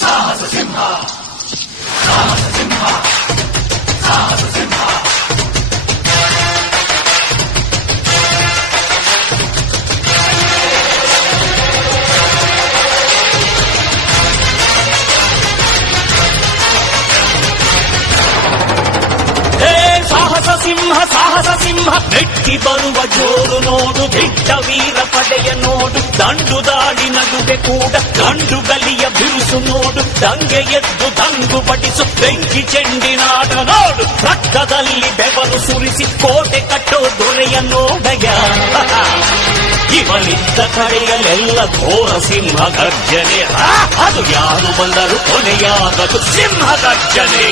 ಸಾಹಸ ಸಿಂಹ ಸಾಹಸ ಸಿಂಹ ಸಾಹಸ ಸಿಂಹ. ಸಾಹಸ ಸಿಂಹ ನೆಟ್ಟಿ ಬರುವ ಜೋರು ನೋಡು, ದಿಟ್ಟ ವೀರ ಪಡೆಯ ನೋಡು, ದಂಡು ದಾಳಿ ನಡುವೆ ಕೂಡ ಗಂಡು ಗಲಿಯ ಬಿರುಸು ನೋಡು, ದಂಗೆ ಎದ್ದು ದಂಗು ಬಡಿಸು ಬೆಂಕಿ ಚೆಂಡಿನಾಟ ನೋಡು, ರಕ್ತದಲ್ಲಿ ಬೆವರು ಸುರಿಸಿ ಕೋಟೆ ಕಟ್ಟೋ ದೊರೆಯ ನೋಡಯ. ಇವನಿದ್ದ ಕಡೆಯಲ್ಲೆಲ್ಲ ಘೋರ ಸಿಂಹ ಗರ್ಜನೆ, ಅದು ಯಾರು ಬಂದರು ಕೊನೆಯಾಗದು ಸಿಂಹ ಗರ್ಜನೆ.